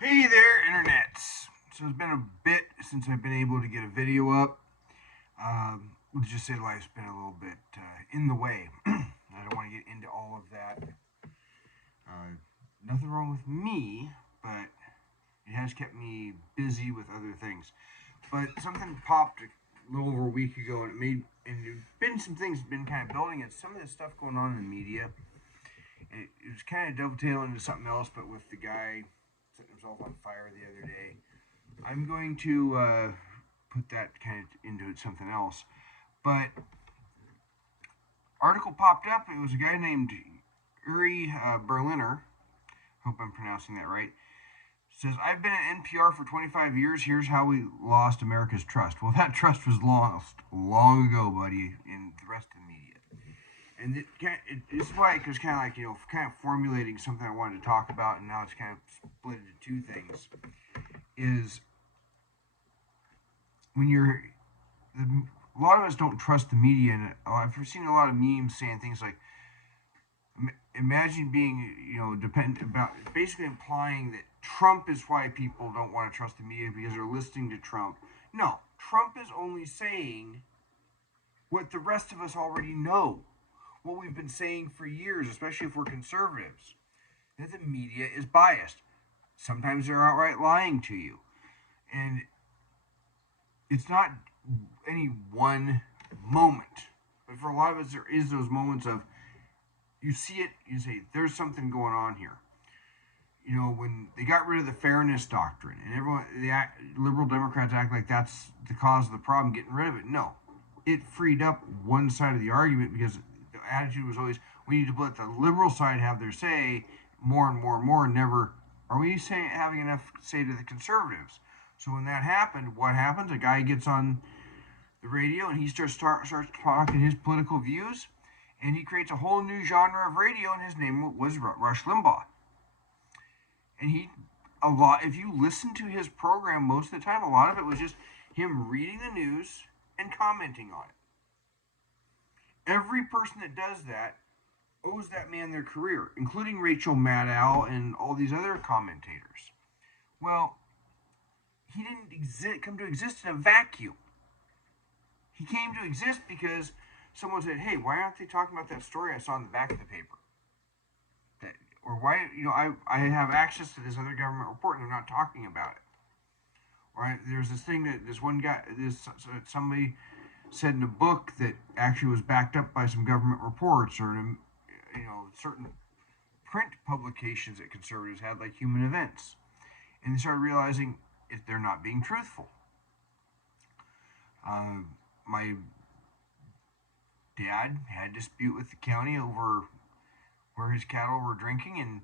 Hey there, internets. So it's been a bit since I've been able to get a video up. Let's just say life's been a little bit in the way. I don't want to get into all of that. Uh, Nothing wrong with me, but it has kept me busy with other things. But something popped a little over a week ago, and there's been some things been kind of building, and some of this stuff going on in the media. And it was kind of dovetailing into something else, but with the guy setting himself on fire the other day. I'm going to put that kind of into something else. But article popped up. It was a guy named Uri Berliner. Hope I'm pronouncing that right. Says, I've been at NPR for 25 years. Here's how we lost America's trust. Well, that trust was lost long ago, buddy, in the rest of the media. And this is why it was kind of like, kind of formulating something I wanted to talk about, and now it's kind of split into two things. Is when you're a lot of us don't trust the media, and I've seen a lot of memes saying things like, imagine being, dependent about, basically implying that Trump is why people don't want to trust the media because they're listening to Trump. No, Trump is only saying what the rest of us already know, what we've been saying for years, especially if we're conservatives, that the media is biased. Sometimes they're outright lying to you. And it's not any one moment. But for a lot of us, there is those moments of you see it, you say, there's something going on here. When they got rid of the fairness doctrine, and liberal Democrats act like that's the cause of the problem, getting rid of it. No, it freed up one side of the argument because the attitude was always, we need to let the liberal side have their say more and more and more. And never are we having enough say to the conservatives. So when that happened, what happens? A guy gets on the radio and he starts talking his political views, and he creates a whole new genre of radio, and his name was Rush Limbaugh. And if you listen to his program most of the time, a lot of it was just him reading the news and commenting on it. Every person that does that owes that man their career, including Rachel Maddow and all these other commentators. Well, he didn't come to exist in a vacuum. He came to exist because someone said, hey, why aren't they talking about that story I saw in the back of the paper? Or why, I have access to this other government report and they're not talking about it. Or there's this thing that somebody said in a book that actually was backed up by some government reports, or certain print publications that conservatives had, like Human Events. And they started realizing if they're not being truthful. My dad had a dispute with the county over where his cattle were drinking, and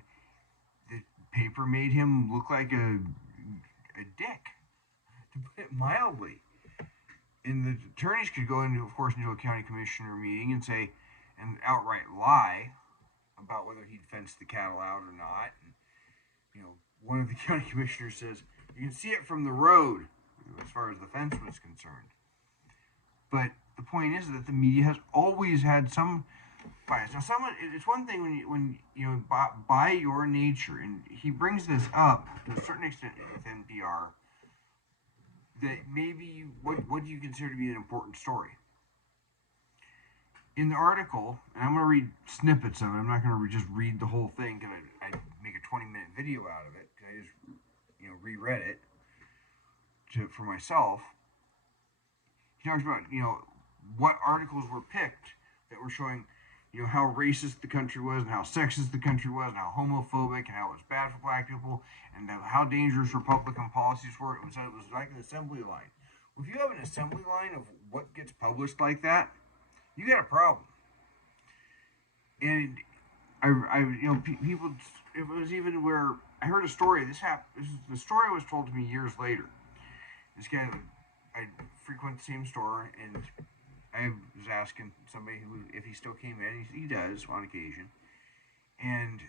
the paper made him look like a dick, to put it mildly. And the attorneys could go into, of course, into a county commissioner meeting and say, and outright lie about whether he'd fenced the cattle out or not. And, one of the county commissioners says, you can see it from the road, as far as the fence was concerned. But the point is that the media has always had some bias. Now, it's one thing when by your nature, and he brings this up to a certain extent with NPR, that maybe what do you consider to be an important story? In the article, and I'm going to read snippets of it. I'm not going to just read the whole thing because I'd make a 20-minute video out of it. Because I just reread it for myself. He talks about what articles were picked that were showing how racist the country was, and how sexist the country was, and how homophobic, and how it was bad for black people, and how dangerous Republican policies were. It was like an assembly line. Well, if you have an assembly line of what gets published like that, you got a problem. And people. It was even where I heard a story. The story was told to me years later. This guy, I frequent the same store, and I was asking somebody if he still came in. He does on occasion. And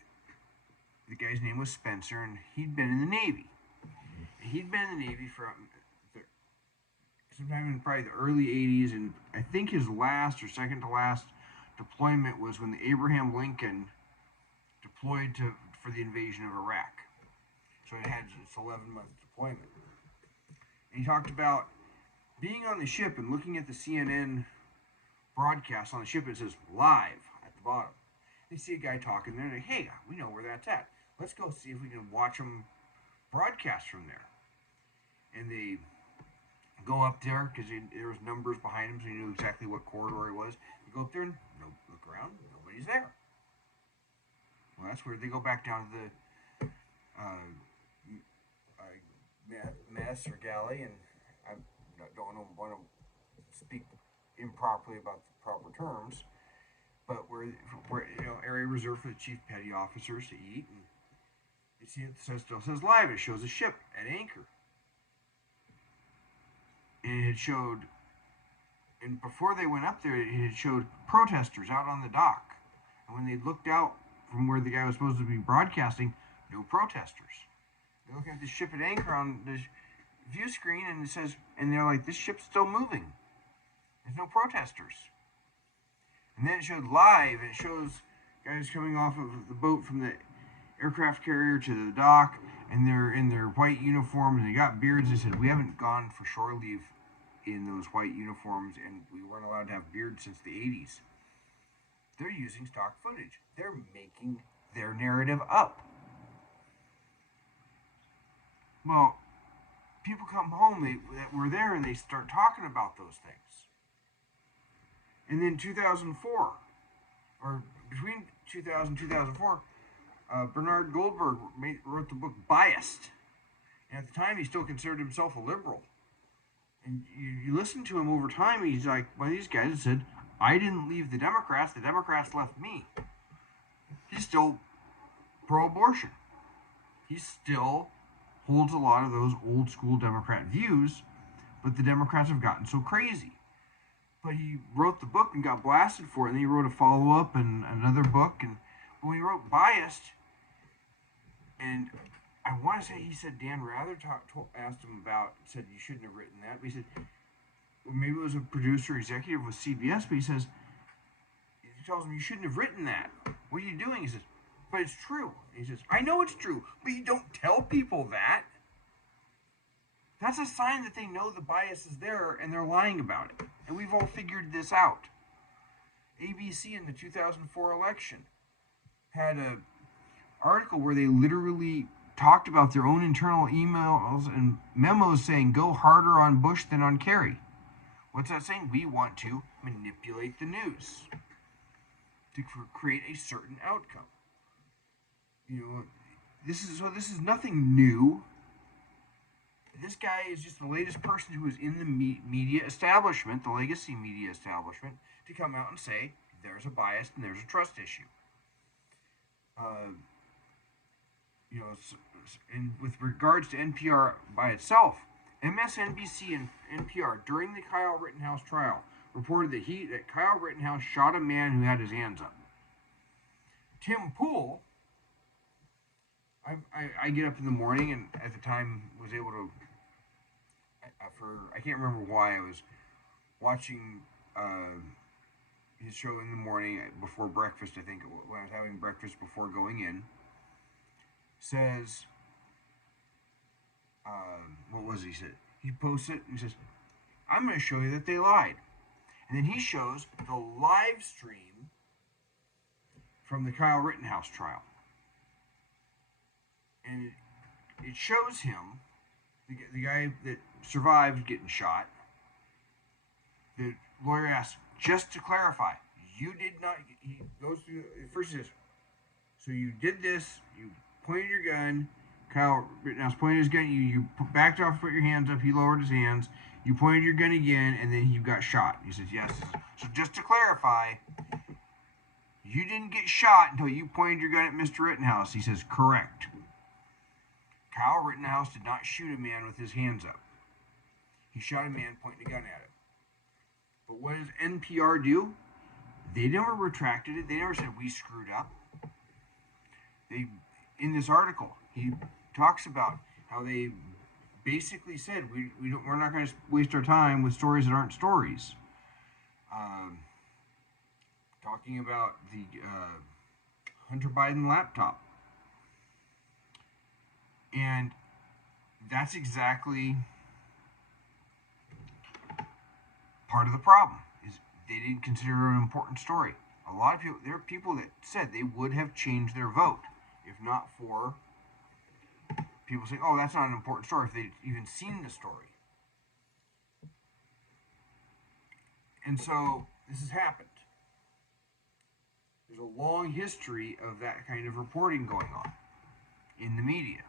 the guy's name was Spencer, and he'd been in the Navy. He'd been in the Navy for sometime in probably the early 80s, and I think his last or second to last deployment was when the Abraham Lincoln deployed for the invasion of Iraq. So it had its 11-month deployment. And he talked about being on the ship and looking at the CNN broadcast on the ship. It says live at the bottom. They see a guy talking there. They're like, hey, we know where that's at. Let's go see if we can watch them broadcast from there. And they go up there because there was numbers behind him, so he knew exactly what corridor he was. They go up there and look around. Nobody's there. Well, that's where they go back down to the mess or galley, and I don't want to speak improperly about the proper terms, but where area reserved for the chief petty officers to eat. And you see it still says live. It shows a ship at anchor, and it showed. And before they went up there, it had showed protesters out on the dock. And when they looked out from where the guy was supposed to be broadcasting, no protesters. They're looking at the ship at anchor on the view screen, and it says, and they're like, this ship's still moving. There's no protesters. And then it showed live. It shows guys coming off of the boat from the aircraft carrier to the dock, and they're in their white uniforms, and they got beards. They said, we haven't gone for shore leave in those white uniforms, and we weren't allowed to have beards since the 80s. They're using stock footage. They're making their narrative up. Well, people come home that were there, and they start talking about those things. And then 2004, or between 2000 and 2004, Bernard Goldberg wrote the book Biased. And at the time, he still considered himself a liberal. And you listen to him over time, he's like one of these guys that said, I didn't leave the Democrats left me. He's still pro-abortion. He still holds a lot of those old school Democrat views, but the Democrats have gotten so crazy. But he wrote the book and got blasted for it, and then he wrote a follow-up and another book, and when he wrote Biased, and I want to say he said Dan Rather asked him about, said you shouldn't have written that, but he said, well, maybe it was a producer executive with CBS, but he says, he tells him, you shouldn't have written that. What are you doing? He says, but it's true. He says, I know it's true, but you don't tell people that. That's a sign that they know the bias is there and they're lying about it. And we've all figured this out. ABC in the 2004 election had an article where they literally talked about their own internal emails and memos saying, go harder on Bush than on Kerry. What's that saying? We want to manipulate the news to create a certain outcome. This is nothing new. This guy is just the latest person who is in the media establishment, the legacy media establishment, to come out and say there's a bias and there's a trust issue. And with regards to NPR by itself, MSNBC and NPR during the Kyle Rittenhouse trial reported that Kyle Rittenhouse shot a man who had his hands up. Tim Pool, I get up in the morning, and at the time was able to, I can't remember why, I was watching his show in the morning before breakfast, I think, when I was having breakfast before going in, says, what was he said? He posts it, and he says, I'm going to show you that they lied. And then he shows the live stream from the Kyle Rittenhouse trial. And it shows him, the guy that survived getting shot. The lawyer asks, just to clarify, you did not, he goes through, first he says, so you did this, you pointed your gun, Kyle Rittenhouse pointed his gun, you backed off, put your hands up, he lowered his hands, you pointed your gun again, and then he got shot. He says, yes. So just to clarify, you didn't get shot until you pointed your gun at Mr. Rittenhouse. He says, correct. Kyle Rittenhouse did not shoot a man with his hands up. He shot a man pointing a gun at him. But what does NPR do? They never retracted it. They never said, we screwed up. In this article, he talks about how they basically said, we're not going to waste our time with stories that aren't stories. Talking about the Hunter Biden laptop. And that's exactly part of the problem, is they didn't consider it an important story. A lot of people, there are people that said they would have changed their vote if not for people saying, oh, that's not an important story, if they'd even seen the story. And so this has happened. There's a long history of that kind of reporting going on in the media.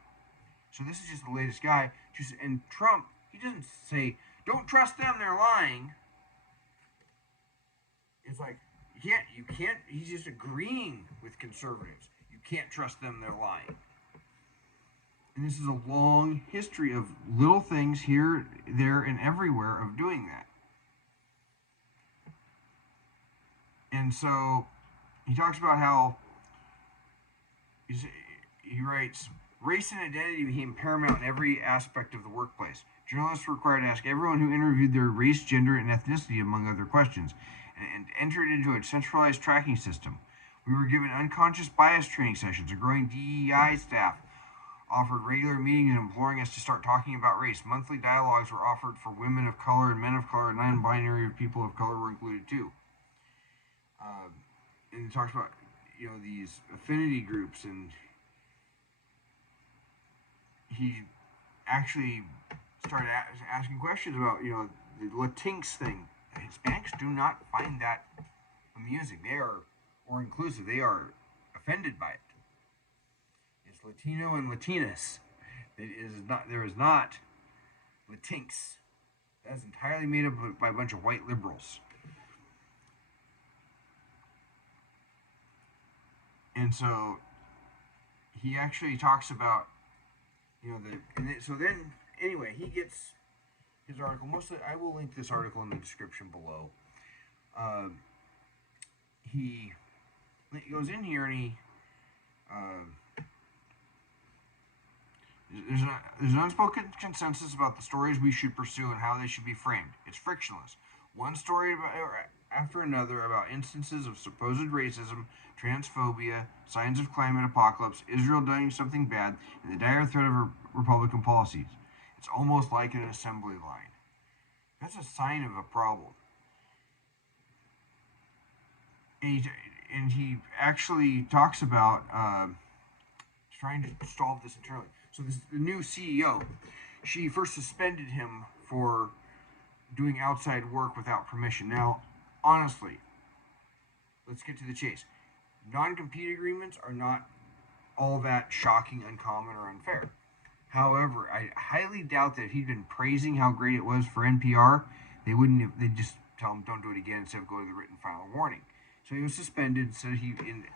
So this is just the latest guy. And Trump, he doesn't say, don't trust them, they're lying. It's like, you can't, he's just agreeing with conservatives. You can't trust them, they're lying. And this is a long history of little things here, there, and everywhere of doing that. And so he talks about how he writes, race and identity became paramount in every aspect of the workplace. Journalists were required to ask everyone who interviewed their race, gender, and ethnicity, among other questions, and entered into a centralized tracking system. We were given unconscious bias training sessions. A growing DEI staff offered regular meetings imploring us to start talking about race. Monthly dialogues were offered for women of color and men of color, and non-binary people of color were included too. And it talks about, these affinity groups, and he actually started asking questions about, the Latinx thing. Hispanics do not find that amusing. Or inclusive. They are offended by it. It's Latino and Latinas. There is not Latinx. That is entirely made up by a bunch of white liberals. And so he actually talks about, so then, anyway, he gets his article. I will link this article in the description below. He goes in here and there's an unspoken consensus about the stories we should pursue and how they should be framed. It's frictionless. One story after another about instances of supposed racism, transphobia, signs of climate apocalypse, Israel doing something bad, and the dire threat of Republican policies. It's almost like an assembly line. That's a sign of a problem. And he actually talks about trying to solve this internally. So the new CEO, she first suspended him for doing outside work without permission. Now, honestly, let's get to the chase. Non-compete agreements are not all that shocking, uncommon, or unfair. However, I highly doubt that if he'd been praising how great it was for NPR, they'd just tell him don't do it again instead of go to the written final warning. So he was suspended.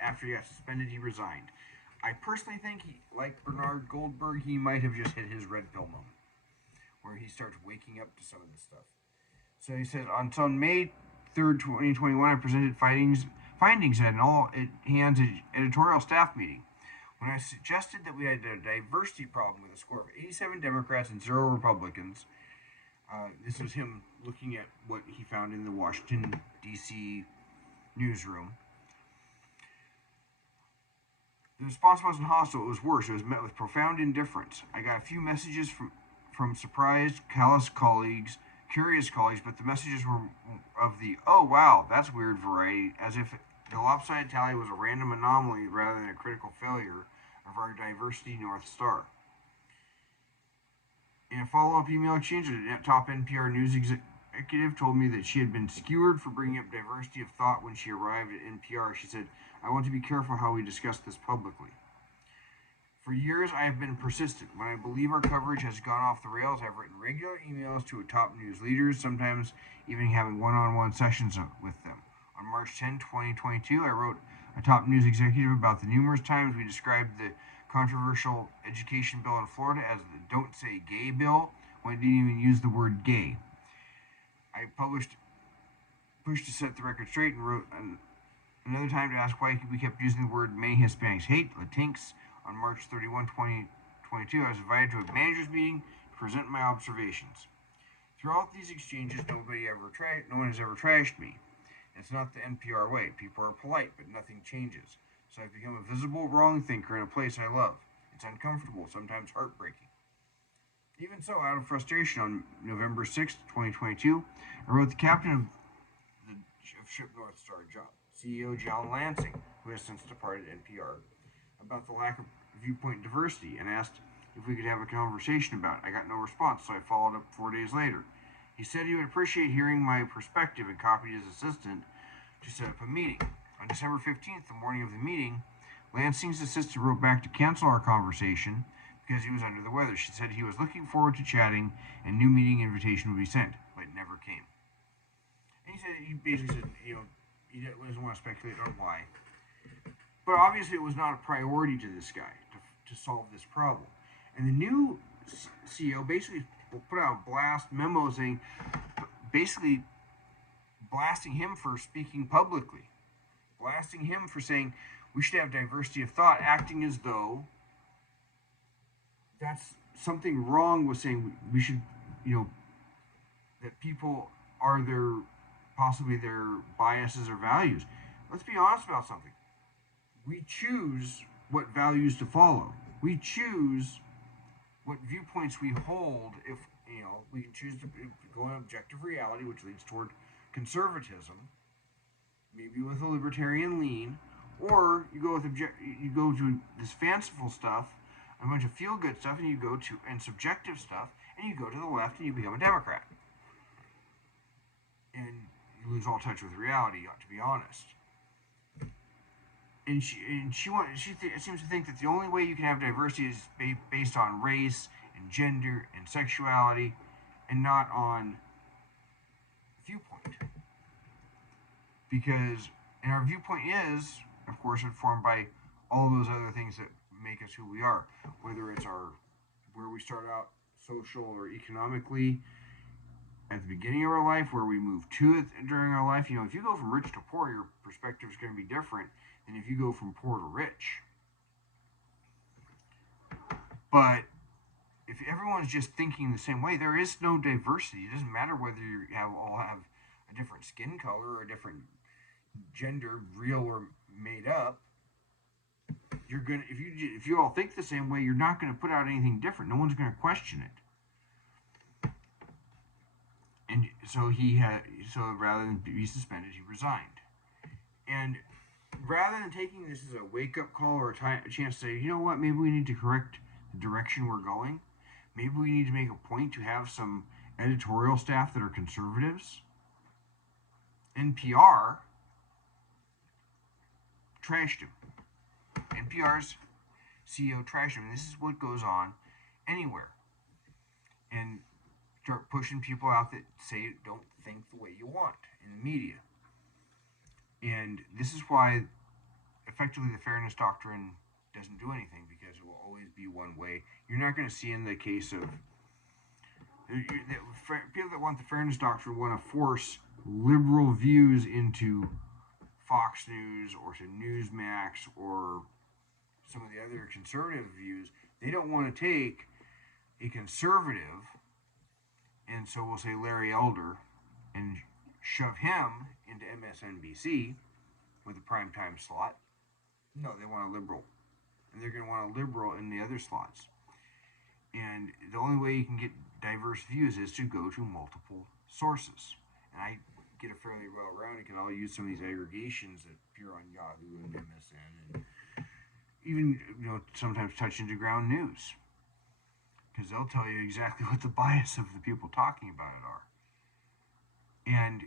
After he got suspended, he resigned. I personally think like Bernard Goldberg, he might have just hit his red pill moment, where he starts waking up to some of this stuff. So he said, on May 3rd, 2021, I presented findings at an all-hands editorial staff meeting. When I suggested that we had a diversity problem with a score of 87 Democrats and 0 Republicans, this was him looking at what he found in the Washington, D.C. newsroom. The response wasn't hostile, it was worse. It was met with profound indifference. I got a few messages from surprised, curious colleagues, but the messages were of the, oh wow, that's weird variety, as if the lopsided tally was a random anomaly rather than a critical failure of our diversity North Star. In a follow-up email exchange, a top NPR news executive told me that she had been skewered for bringing up diversity of thought when she arrived at NPR. She said, I want to be careful how we discuss this publicly. For years, I have been persistent. When I believe our coverage has gone off the rails, I've written regular emails to top news leaders, sometimes even having one-on-one sessions with them. On March 10, 2022, I wrote a top news executive about the numerous times we described the controversial education bill in Florida as the Don't Say Gay bill, when it didn't even use the word gay. I pushed to set the record straight and wrote another time to ask why we kept using the word many Hispanics hate, Latinx. On March 31, 2022, I was invited to a manager's meeting to present my observations. Throughout these exchanges, no one has ever trashed me. It's not the NPR way. People are polite, but nothing changes. So I've become a visible wrong thinker in a place I love. It's uncomfortable, sometimes heartbreaking. Even so, out of frustration, on November 6th, 2022, I wrote the captain of Ship North Star, CEO John Lansing, who has since departed NPR, about the lack of viewpoint diversity and asked if we could have a conversation about it. I got no response, so I followed up 4 days later. He said he would appreciate hearing my perspective and copied his assistant to set up a meeting. On December 15th, the morning of the meeting, Lansing's assistant wrote back to cancel our conversation because he was under the weather. She said he was looking forward to chatting and new meeting invitation would be sent, but it never came. And he basically said, he doesn't want to speculate on why. But obviously it was not a priority to this guy to solve this problem. And the new CEO basically put out a blast memo saying, basically blasting him for speaking publicly, blasting him for saying we should have diversity of thought, acting as though that's something wrong with saying we should, that people are possibly their biases or values. Let's be honest about something. We choose what values to follow. We choose what viewpoints we hold. If we can choose to go in objective reality, which leads toward conservatism, maybe with a libertarian lean, or you go to this fanciful stuff, a bunch of feel-good stuff, and subjective stuff, and you go to the left and you become a Democrat, and you lose all touch with reality. To be honest. And she seems to think that the only way you can have diversity is based on race and gender and sexuality, and not on viewpoint. And our viewpoint is, of course, informed by all those other things that make us who we are, whether it's where we start out social or economically at the beginning of our life, where we move to it during our life. If you go from rich to poor, your perspective is going to be different than if you go from poor to rich. But if everyone's just thinking the same way, there is no diversity. It doesn't matter whether you all have a different skin color or a different gender, real or made up. If you all think the same way, you're not going to put out anything different. No one's going to question it. And so rather than be suspended, he resigned. And rather than taking this as a wake-up call or a chance to say, you know what, maybe we need to correct the direction we're going. Maybe we need to make a point to have some editorial staff that are conservatives. NPR trashed him. NPR's CEO trashed him. And this is what goes on anywhere. And start pushing people out that don't think the way you want in the media. And this is why effectively the fairness doctrine doesn't do anything, because it will always be one way. You're not going to see in the case of people that want the fairness doctrine want to force liberal views into Fox News or to Newsmax or some of the other conservative views. They don't want to take a conservative, and so we'll say Larry Elder, and shove him into MSNBC with a primetime slot. No, they want a liberal. And they're going to want a liberal in the other slots. And the only way you can get diverse views is to go to multiple sources. And I get a fairly well-rounded, because I'll use some of these aggregations that appear on Yahoo and MSN, and even sometimes touch into ground news, because they'll tell you exactly what the bias of the people talking about it are. And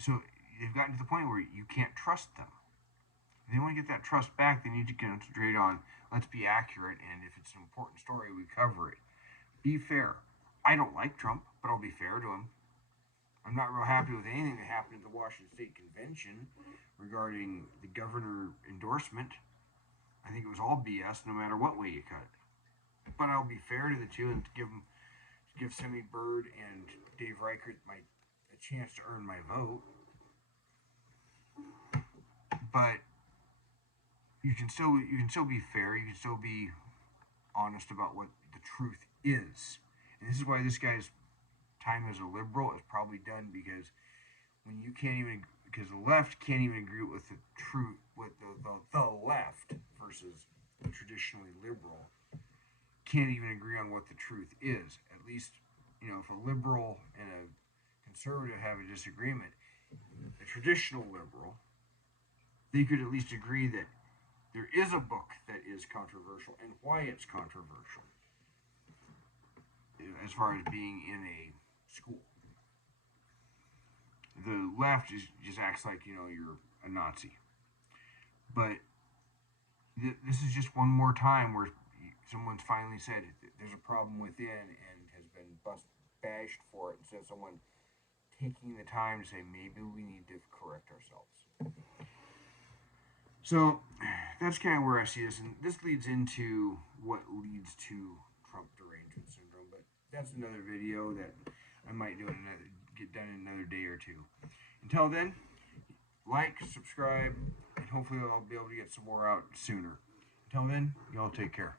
so they've gotten to the point where you can't trust them. If they want to get that trust back, they need to concentrate on, let's be accurate, and if it's an important story, we cover it. Be fair. I don't like Trump, but I'll be fair to him. I'm not real happy with anything that happened at the Washington State Convention regarding the governor endorsement. I think it was all BS, no matter what way you cut it. But I'll be fair to the two and give Semi Bird and Dave Reichert a chance to earn my vote. But you can still be fair. You can still be honest about what the truth is. And this is why this guy's time as a liberal is probably done, because the left can't even agree with the truth, with the left versus traditionally liberal can't even agree on what the truth is. At least, if a liberal and a conservative have a disagreement, a traditional liberal, they could at least agree that there is a book that is controversial and why it's controversial, as far as being in a school. The left just acts like you're a Nazi. But this is just one more time where someone's finally said there's a problem within and has been bashed for it, instead of someone taking the time to say maybe we need to correct ourselves. So that's kind of where I see this, and this leads into what leads to Trump derangement syndrome. But that's another video that I might get done in another day or two. Until then, like, subscribe, and hopefully I'll be able to get some more out sooner. Until then, y'all take care.